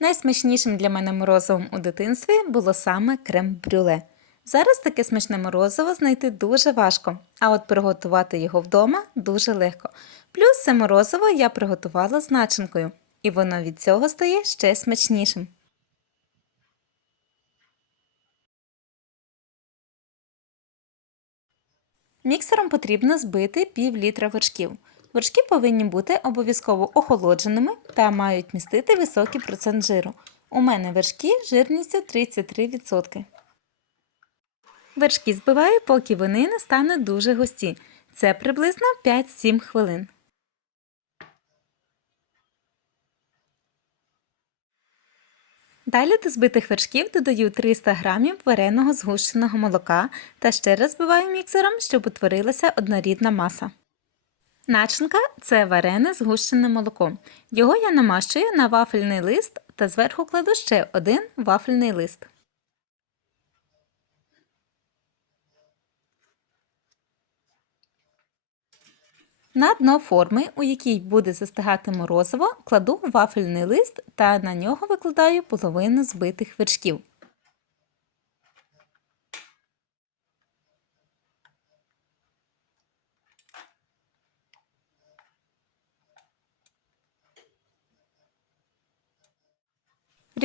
Найсмачнішим для мене морозивом у дитинстві було саме крем-брюле. Зараз таке смачне морозиво знайти дуже важко, а от приготувати його вдома дуже легко. Плюс це морозиво я приготувала з начинкою, і воно від цього стає ще смачнішим. Міксером потрібно збити пів літра вершків. Вершки повинні бути обов'язково охолодженими та мають містити високий процент жиру. У мене вершки жирністю 33%. Вершки збиваю, поки вони не стануть дуже густі. Це приблизно 5-7 хвилин. Далі до збитих вершків додаю 300 г вареного згущеного молока та ще раз збиваю міксером, щоб утворилася однорідна маса. Начинка це варене згущене молоко. Його я намащую на вафельний лист та зверху кладу ще один вафельний лист. На дно форми, у якій буде застигати морозиво, кладу вафельний лист та на нього викладаю половину збитих вершків.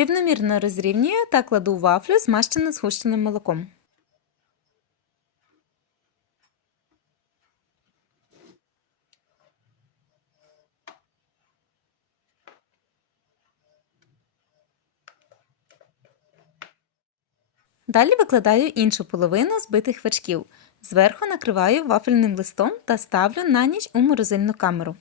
Рівномірно розрівнюю та кладу вафлю, змащену згущеним молоком. Далі викладаю іншу половину збитих вершків. Зверху накриваю вафельним листом та ставлю на ніч у морозильну камеру.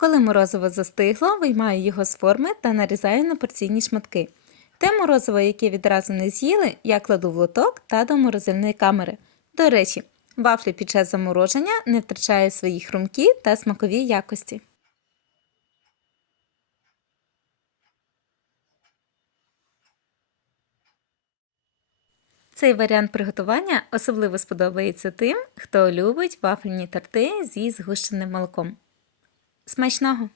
Коли морозиво застигло, виймаю його з форми та нарізаю на порційні шматки. Те морозиво, яке відразу не з'їли, я кладу в лоток та до морозильної камери. До речі, вафлі під час замороження не втрачають свої хрумкі та смакові якості. Цей варіант приготування особливо сподобається тим, хто любить вафельні торти зі згущеним молоком. Смачного!